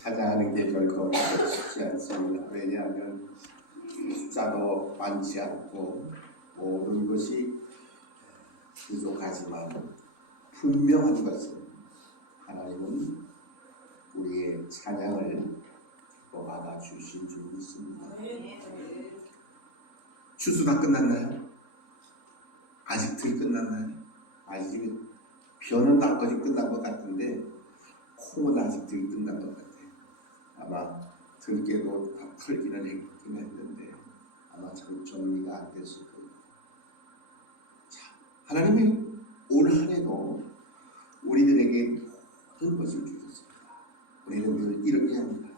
찾아가는 게 결코 쉽지 않습니다. 왜냐하면 숫자도 많지 않고 모든 것이 부족하지만 분명한 것은 하나님은 우리의 찬양을 받아주신 줄 믿습니다. 추수 다 끝났나요? 아직 덜 끝났나요? 아직 벼는 다 거의 끝난 것 같은데 콩은 아직 덜 끝난 것 같아요. 아마 들깨도 다 털기는 했긴 했는데 아마 잘 정리가 안 됐을 거예요. 자, 하나님이 올 한 해도 우리들에게 모든 것을 주셨습니다. 우리는 늘 이렇게 합니다.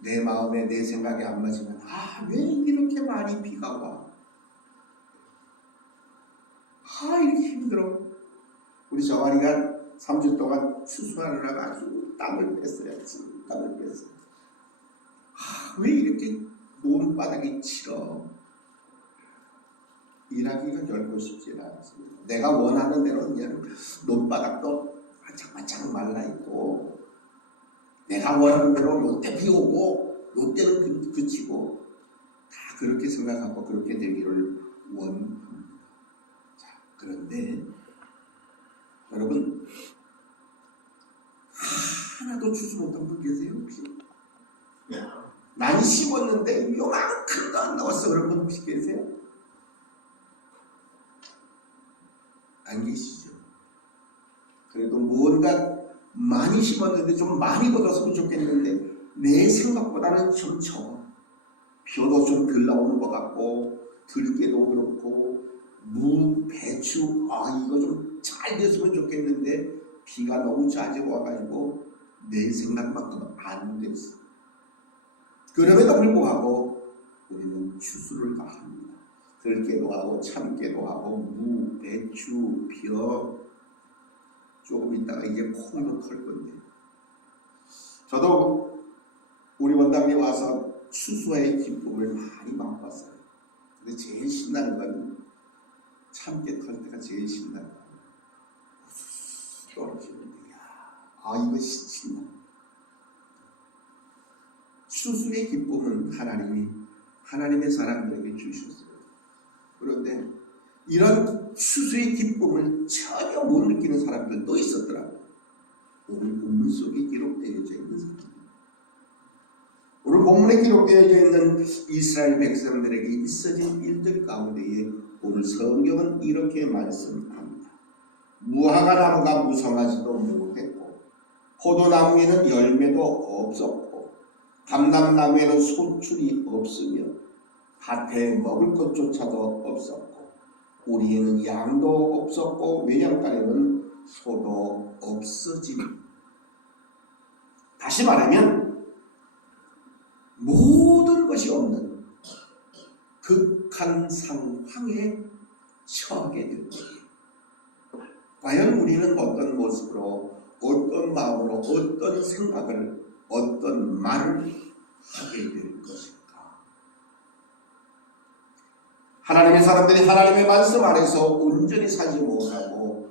내 마음에 내 생각에 안 맞으면 왜 이렇게 많이 비가 와? 이렇게 힘들어. 우리 정아리가 3주 동안 추수하느라고 아주 땀을 뺐어야지. 땀을 뺐어요. 왜 이렇게 노은 바닥이 치러? 일하기가 결코 쉽지 않습니다. 내가 원하는 대로 그냥 논바닥도 바짝바짝 말라있고 내가 원하는 대로 요때 비 오고 요때는 그치고 다 그렇게 생각하고 그렇게 되기를 원합니다. 자, 그런데 여러분 하나도 추수 못한 분 계세요 혹시? 많이 심었는데 요만큼도 안 나왔어 그런 분 혹시 계세요? 안 계시죠? 그래도 뭔가 많이 심었는데 좀 많이 거뒀으면 좋겠는데 내 생각보다는 좀 적어. 벼도 좀 덜 나오는 것 같고 들깨도 그렇고 무, 배추 이거 좀 잘 됐으면 좋겠는데 비가 너무 자주 와가지고 내 생각만큼 안 됐어. 그럼에도 불구하고 우리는 추수를 다 합니다. 들깨도 하고 참깨도 하고 무, 배추, 벼 조금 있다가 이제 콩도 털 건데 저도 우리 원장님 와서 추수의 기쁨을 많이 맛봤어요. 근데 제일 신나는 건 참깨 털 때가 제일 신나는 거예요. 떨어지는데 이거 신나. 추수의 기쁨은 하나님의 사람들에게 주셨어요. 그런데 이런 추수의 기쁨을 전혀 못 느끼는 사람들도 있었더라고요. 오늘 본문 속에 기록되어져 있는 사람들. 오늘 본문에 기록되어져 있는 이스라엘 백성들에게 있어진 일들 가운데에 오늘 성경은 이렇게 말씀합니다. 무화과 나무가 무성하지도 못했고 포도나무에는 열매도 없었고 감람나무에는 소출이 없으며 밭에 먹을 것조차도 없었고 우리에는 양도 없었고 외양간에는 소도 없어지니. 다시 말하면 모든 것이 없는 극한 상황에 처하게 될 거예요. 과연 우리는 어떤 모습으로 어떤 마음으로 어떤 생각을 어떤 말을 하게 될 것일까? 하나님의 사람들이 하나님의 말씀 안에서 온전히 살지 못하고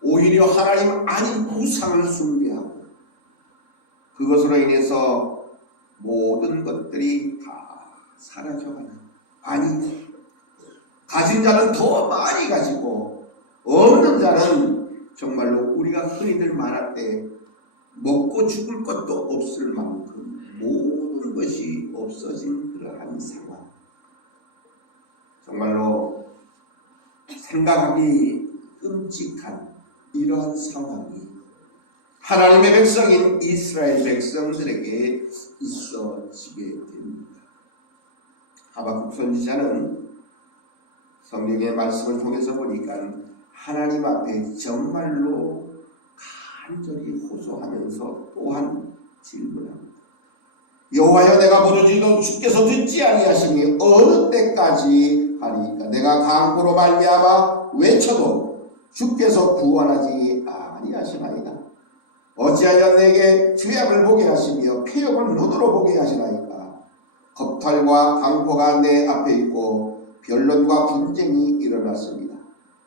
오히려 하나님 아닌 우상을 숭배하고 그것으로 인해서 모든 것들이 다 사라져가는, 가진 자는 더 많이 가지고 없는 자는 정말로 우리가 흔히들 말할 때 먹고 죽을 것도 없을 만큼 모든 것이 없어진 그러한 상황. 정말로 생각하기 끔찍한 이러한 상황이 하나님의 백성인 이스라엘 백성들에게 있어지게 됩니다. 하박국 선지자는 성경의 말씀을 통해서 보니까 하나님 앞에 정말로 간절히 호소하면서 또한 질문합니다. 여호와여, 내가 부르짖어도 주께서 듣지 아니하시니 어느 때까지 하리이까? 내가 강포로 말미암아 외쳐도 주께서 구원하지 아니하시나이다. 어찌하여 내게 죄악을 보게 하시며 폐역을 눈으로 보게 하시나이까? 겁탈과 강포가 내 앞에 있고 변론과 분쟁이 일어났습니다.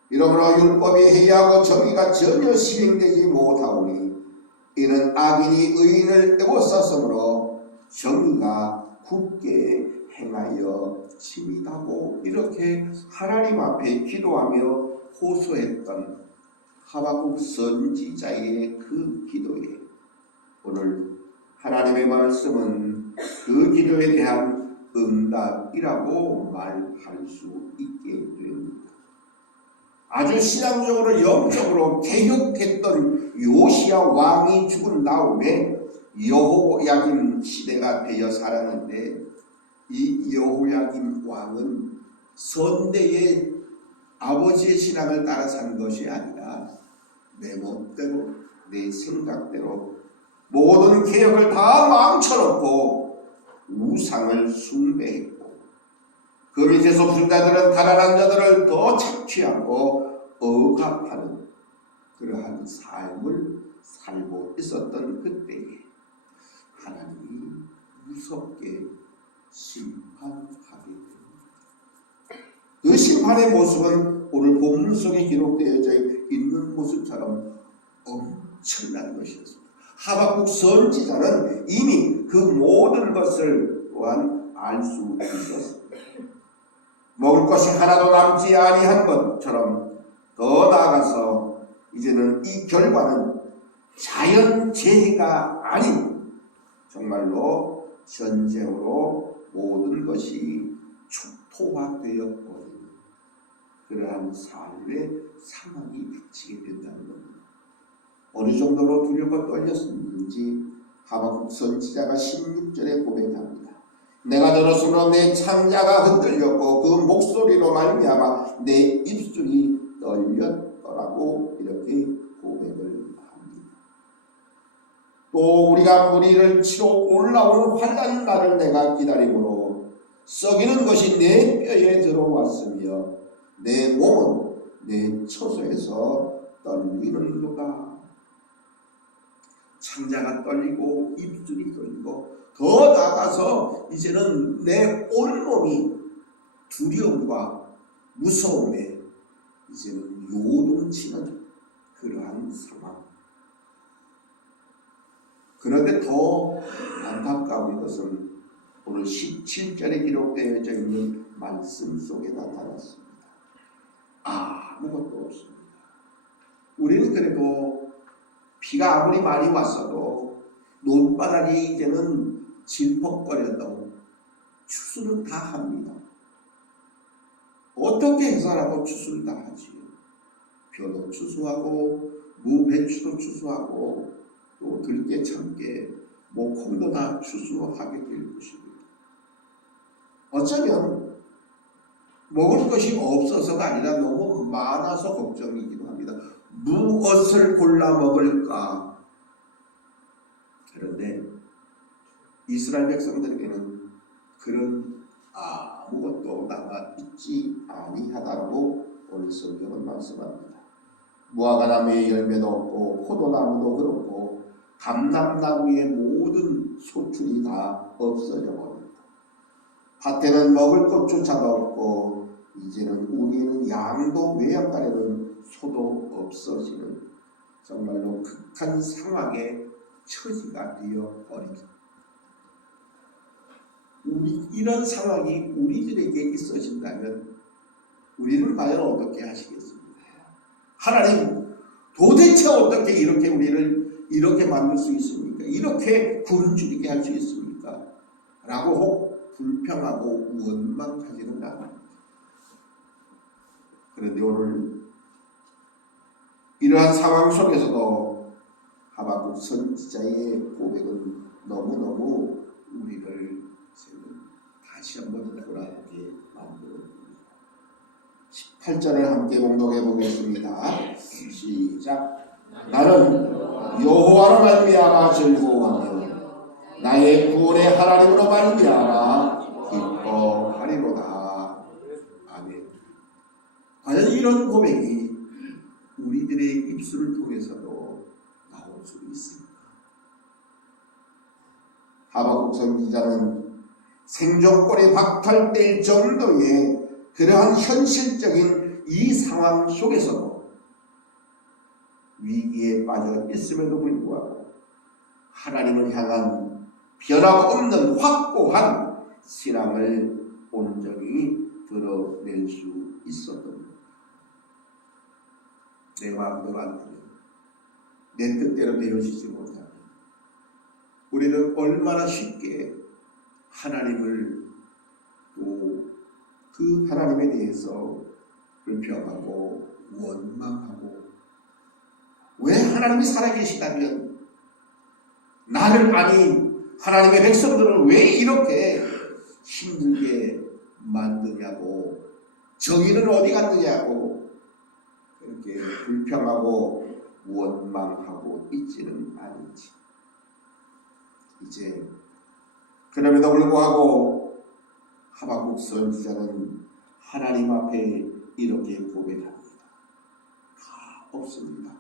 이러므로 율법이 해이하고 정의가 전혀 시행되지 못하오니 이는 악인이 의인을 애워쌌으므로 내가 굳게 행하여 치미다고 이렇게 하나님 앞에 기도하며 호소했던 하박국 선지자의 그 기도에 오늘 하나님의 말씀은 그 기도에 대한 응답이라고 말할 수 있게 됩니다. 아주 신앙적으로 영적으로 개혁했던 요시야 왕이 죽은 다음에 여호야김 시대가 되어 살았는데, 이 여호야김 왕은 선대의 아버지의 신앙을 따라 산 것이 아니라 내 멋대로 내 생각대로 모든 개혁을 다 망쳐놓고 우상을 숭배했고, 그 밑에서 불자들은 가난한 자들을 더 착취하고 억압하는 그러한 삶을 살고 있었던 그때에 하나님이 무섭게 심판하게 됩니다. 그 심판의 모습은 오늘 본문 속에 기록되어져 있는 모습처럼 엄청난 것이었습니다. 하박국 선지자는 이미 그 모든 것을 또한 알 수 있었습니다. 먹을 것이 하나도 남지 아니한 것처럼, 더 나아가서 이제는 이 결과는 자연재해가 아닌 정말로 전쟁으로 모든 것이 축토화되어 버린 그러한 삶의 상황이 닥치게 된다는 겁니다. 어느 정도로 두렵고 떨렸는지 하박국 선지자가 16절에 고백합니다. 내가 들었으므로 내 창자가 흔들렸고 그 목소리로 말미암아 내 입술이 떨렸더라고 이렇게 고백을 합니다. 또 우리가 무리를 치러 올라오는 환난 날을 내가 기다림으로 썩이는 것이 내 뼈에 들어왔으며 내 몸은 내 처소에서 떨리는도다. 창자가 떨리고 입술이 떨리고, 더 나아가서 이제는 내 온몸이 두려움과 무서움에 이제는 요동치는 그러한 상황. 그런데 더 안타까운 것은 오늘 17절에 기록되어져 있는 말씀 속에 나타났습니다. 아무것도 없습니다. 우리는 그래도 비가 아무리 많이 왔어도 논바닥이 이제는 질퍽거려도 추수는 다 합니다. 어떻게 해서라도 추수를 다 하지요. 벼도 추수하고 무배추도 추수하고 또 들깨 참깨 콩도 다 추수하게 될 것입니다. 어쩌면 먹을 것이 없어서가 아니라 너무 많아서 걱정이기도 합니다. 무엇을 골라 먹을까? 그런데 이스라엘 백성들에게는 그런 아무것도 남아 있지 아니하다고 오늘 성경은 말씀합니다. 무화과나무의 열매도 없고 포도나무도 그렇고 감람나무의 모든 소출이 다 없어져 버립니다. 밭에는 먹을 것조차도 없고 이제는 우리는 양도 외양간에는 소도 없어지는 정말로 극한 상황의 처지가 되어 버립니다. 이런 상황이 우리들에게 있어진다면 우리는 과연 어떻게 하시겠습니까? 하나님 도대체 어떻게 이렇게 우리를 이렇게 만들 수 있습니까? 이렇게 굶주리게 할 수 있습니까? 라고 혹 불평하고 원망하지는 않습니다. 그런데 오늘 이러한 상황 속에서도 하박국 선지자의 고백은 너무너무 우리를 다시 한번 돌아보게 만들어줍니다. 18절을 함께 봉독해 보겠습니다. 시작. 나는 여호와로 말미암아 즐거워하며 나의 구원의 하나님으로 말미암아 기뻐하리로다. 아멘. 과연 이런 고백이 우리들의 입술을 통해서도 나올 수 있습니까? 하박국 선지자는 생존권이 박탈될 정도의 그러한 현실적인 이 상황 속에서도 위기에 빠져 있음에도 불구하고 하나님을 향한 변함없는 확고한 신앙을 온전히 드러낼 수 있었던 것. 내 마음대로 안 되면, 내 뜻대로 되어지지 못하면 우리는 얼마나 쉽게 하나님을 또 그 하나님에 대해서 불평하고 원망하고, 왜 하나님이 살아계시다면 나를 아닌 하나님의 백성들은 왜 이렇게 힘들게 만드냐고, 정의는 어디 갔느냐고 그렇게 불평하고 원망하고 있지는 않은지. 이제 그럼에도 불구하고 하박국 선지자는 하나님 앞에 이렇게 고백합니다. 다 없습니다.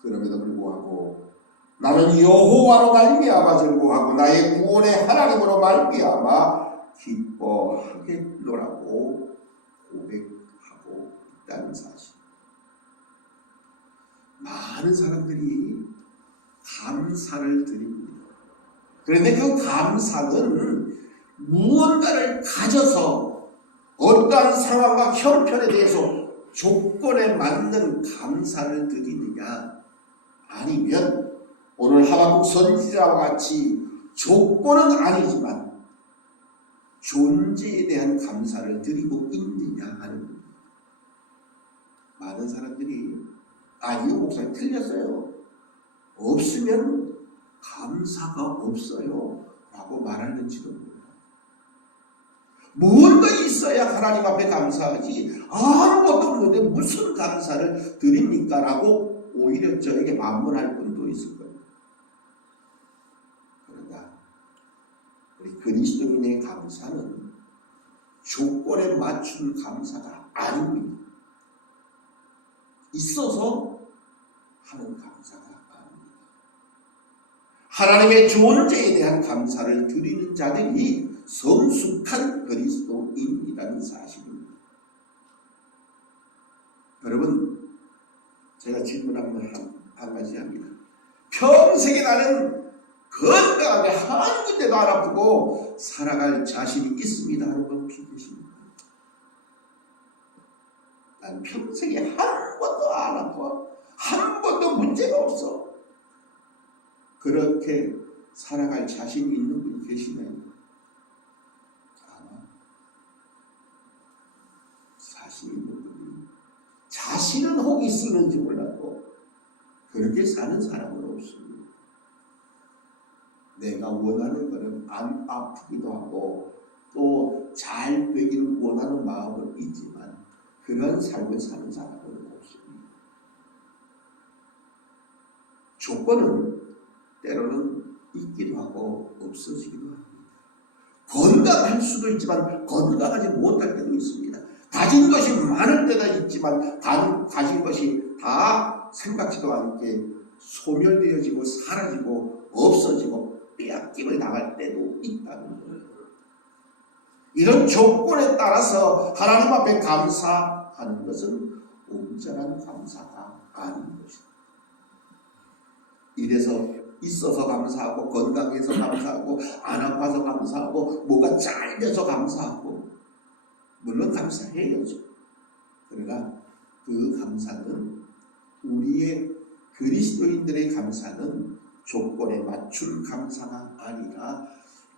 그럼에도 불구하고 나는 여호와로 말미암아 즐거워하고 나의 구원의 하나님으로 말미암아 기뻐하겠노라고 고백하고 있다는 사실. 많은 사람들이 감사를 드립니다. 그런데 그 감사는 무언가를 가져서 어떠한 상황과 형편에 대해서 조건에 맞는 감사를 드리느냐, 아니면 오늘 하박국 선지자와 같이 조건은 아니지만 존재에 대한 감사를 드리고 있느냐 하는 겁니다. 많은 사람들이 아니요 목사님 틀렸어요, 없으면 감사가 없어요 라고 말하는지도 모릅니다. 뭔가 있어야 하나님 앞에 감사하지, 아무것도 없는데 무슨 감사를 드립니까? 라고 오히려 저에게 반문할 분도 있을 겁니다. 그러나 우리 그리스도인의 감사는 조건에 맞춘 감사가 아닙니다. 있어서 하는 감사가 아닙니다. 하나님의 존재에 대한 감사를 드리는 자들이 성숙한 그리스도인이라는 사실입니다. 여러분, 제가 질문 한 가지 합니다. 평생에 나는 건강하게 한 군데도 안 아프고 살아갈 자신이 있습니다 하는 분 계십니까? 난 평생에 한 번도 안 아파, 한 번도 문제가 없어, 그렇게 살아갈 자신이 있는 분이 계시나요? 자신 있는 분이, 자신은 혹 있었는지 몰라도 그렇게 사는 사람은 없습니다. 내가 원하는 것은 안 아프기도 하고 또 잘 되기를 원하는 마음은 있지만 그런 삶을 사는 사람은 없습니다. 조건은 때로는 있기도 하고 없어지기도 합니다. 건강할 수도 있지만 건강하지 못할 때도 있습니다. 가진 것이 많을 때도 있지만 가진 것이 다 생각지도 않게 소멸되어지고 사라지고 없어지고 빼앗김을 당할 때도 있다는 거예요. 이런 조건에 따라서 하나님 앞에 감사하는 것은 온전한 감사가 아닌 것입니다. 이래서 있어서 감사하고 건강해서 감사하고 안 아파서 감사하고 뭐가 잘 돼서 감사하고, 물론 감사해야죠. 그러나 그 감사는, 우리의 그리스도인들의 감사는 조건에 맞춘 감사가 아니라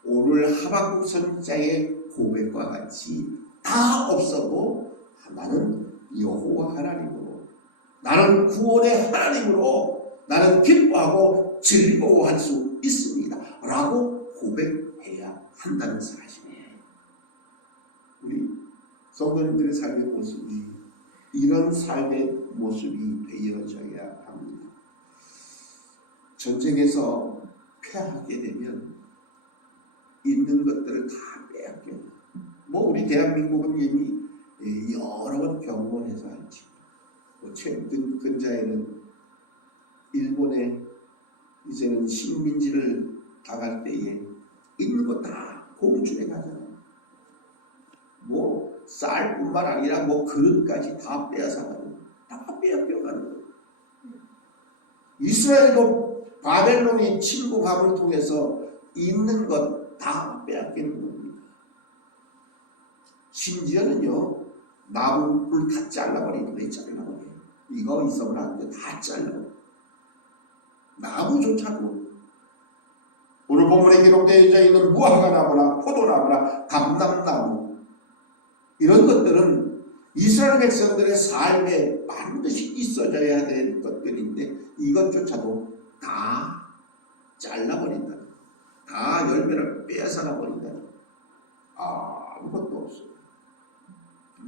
오늘 하박국 선지자의 고백과 같이 다 없어도 나는 여호와 하나님으로, 나는 구원의 하나님으로 나는 기뻐하고 즐거워할 수 있습니다 라고 고백해야 한다는 사실이에요. 우리 성도님들의 삶의 모습이 이런 삶의 모습이 되어져야 합니다. 전쟁에서 패하게 되면 있는 것들을 다 빼앗겨요. 우리 대한민국은 이미 여러 번 경험해서 알지. 최근 근자에는 일본에 이제는 식민지를 당할 때에 있는 거 다 공주에 가잖아요. 쌀뿐만 아니라 그릇까지 다 빼앗아가는, 다 빼앗겨가는 거예요. 이스라엘도 바벨론이 침공함을 통해서 있는 것 다 빼앗기는 겁니다. 심지어는요, 나무를 다 잘라버리는 거예요. 잘라버려요. 이거 있으면 안 돼. 다 잘라버려요. 나무조차도 오늘 본문에 기록되어 있는 무화과나무나 포도나무나 감람나무 이런 것들은 이스라엘 백성들의 삶에 반드시 있어져야 될 것들인데 이것조차도 다 잘라버린다. 다 열매를 빼앗아 버린다. 아무것도 없어요.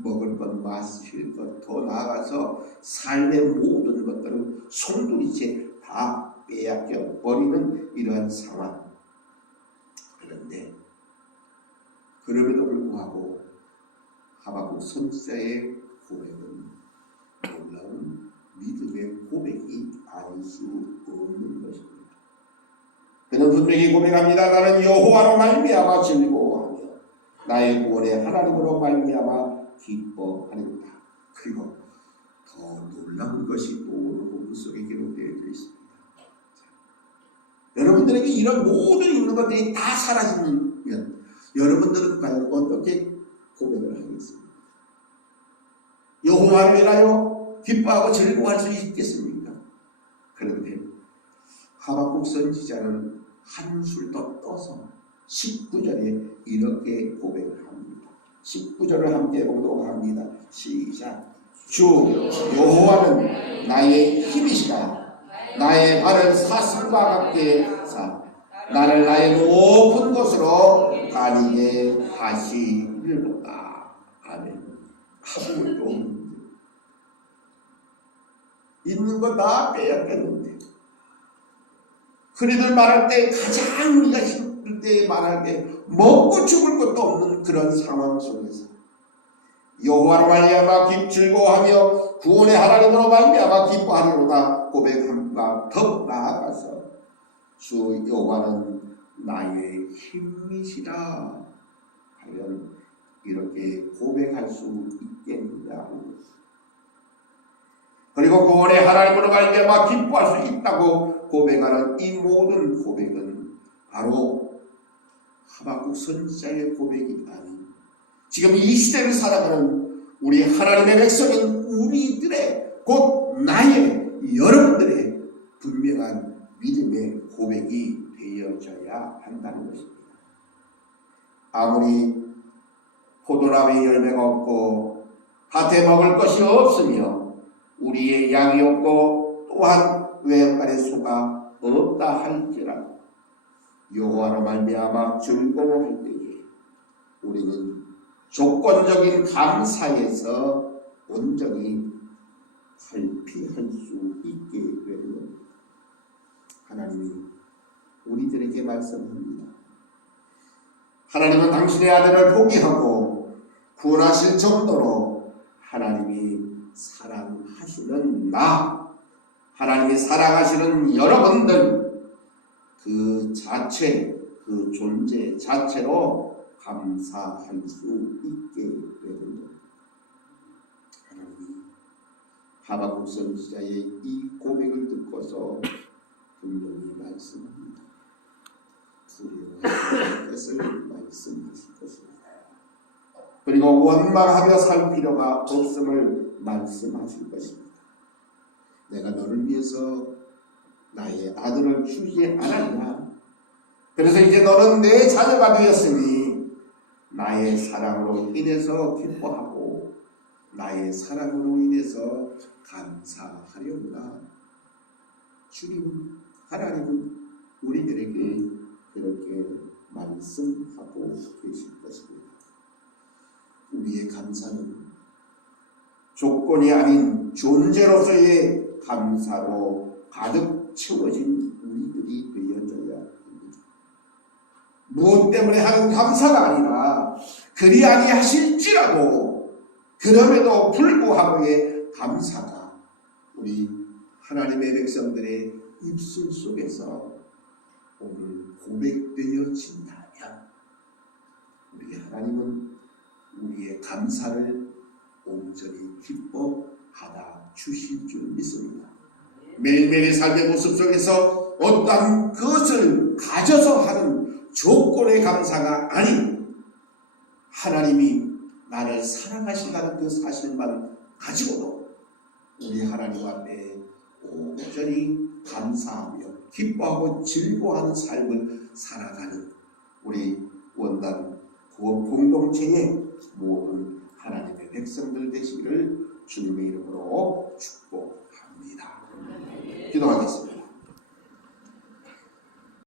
먹을 것, 마실 것, 더 나아가서 삶의 모든 것들을 송두리째 다 빼앗겨 버리는 이러한 상황. 그런데 그럼에도 불구하고 하박국 선지자의 고백은 놀라운 믿음의 고백이 아닐 수 없는 것입니다. 그는 분명히 고백합니다. 나는 여호와로 말미암아 즐거워하며 나의 구원의 하나님으로 말미암아 기뻐하리로다. 그리고 더 놀라운 것이 또 오늘 본문 속에 기록되어 있습니다. 여러분들에게 이런 모든 있는 것들이 다 사라지면 여러분들은 과연 어떻게 고백을 하겠습니까? 여호와를 위하여 기뻐하고 즐거워할 수 있겠습니까? 그런데 하박국 선지자는 한술 더 떠서 19절에 이렇게 고백을 합니다. 19절을 함께 보도록 합니다. 시작. 주 여호와는 나의 힘이시라. 나의 발을 사슴과 같게 하사 나를 나의 높은 곳으로 다니게 하시리로다. 아멘. 아무것도 없는데 있는 거 다 빼앗겼는데 흔히들 말할 때 가장 우리가 힘들 때 말할 때 먹고 죽을 것도 없는 그런 상황 속에서 여호와로 말미암아 즐거워하며 구원의 하나님으로 말미암아 기뻐하리로다 고백함과 더 나아가서 주 여호와는 나의 힘이시라 하면 이렇게 고백할 수 있겠느냐. 그리고 구원의 하나님으로 말미암아 기뻐할 수 있다고 고백하는 이 모든 고백은 바로 하박국 선지자의 고백이 아닌 지금 이 시대를 살아가는 우리 하나님의 백성인 우리들의 곧 나의 여러분들의 분명한 믿음의 고백이 되어져야 한다는 것입니다. 아무리 포도나무에 열매가 없고 밭에 먹을 것이 없으며 우리의 양이 없고 또한 외양간에 소가 없다 할지라도 여호와로 말미암아 즐거워할 때에 우리는 조건적인 감사에서 온전히 탈피할 수 있게 되는 겁니다. 하나님이 우리들에게 말씀합니다. 하나님은 당신의 아들을 포기하고 구원하실 정도로 하나님이 사랑하시는 하나님이 사랑하시는 여러분들 그 자체, 그 존재 자체로 감사할 수 있게 되는 겁니다. 하나님이 하박국 선지자의 이 고백을 듣고서 분명히 말씀합니다. 두려워하실 것을 말씀하실 것입니다. 그리고 원망하며 살 필요가 없음을 말씀하실 것입니다. 내가 너를 위해서 나의 아들을 주지 않았냐? 그래서 이제 너는 내 자녀가 되었으니 나의 사랑으로 인해서 기뻐하고 나의 사랑으로 인해서 감사하려구나. 주님 하나님은 우리들에게 그렇게 말씀하고 계실 것입니다. 우리의 감사는 조건이 아닌 존재로서의 감사로 가득 채워진 우리들이 되어져야 합니다. 무엇 때문에 하는 감사가 아니라 그리 아니하실지라도 그럼에도 불구하고의 감사가 우리 하나님의 백성들의 입술 속에서 오늘 고백되어진다면 우리 하나님은 우리의 감사를 온전히 기뻐하다 주실 줄 믿습니다. 매일매일의 삶의 모습 속에서 어떠한 것을 가져서 하는 조건의 감사가 아닌 하나님이 나를 사랑하신다는 그 사실만 가지고도 우리 하나님 앞에 온전히 감사하며 기뻐하고 즐거워하는 삶을 살아가는 우리 원단 공동체의 모든 하나님의 백성들 되시기를 주님의 이름으로 축복합니다. 기도하겠습니다.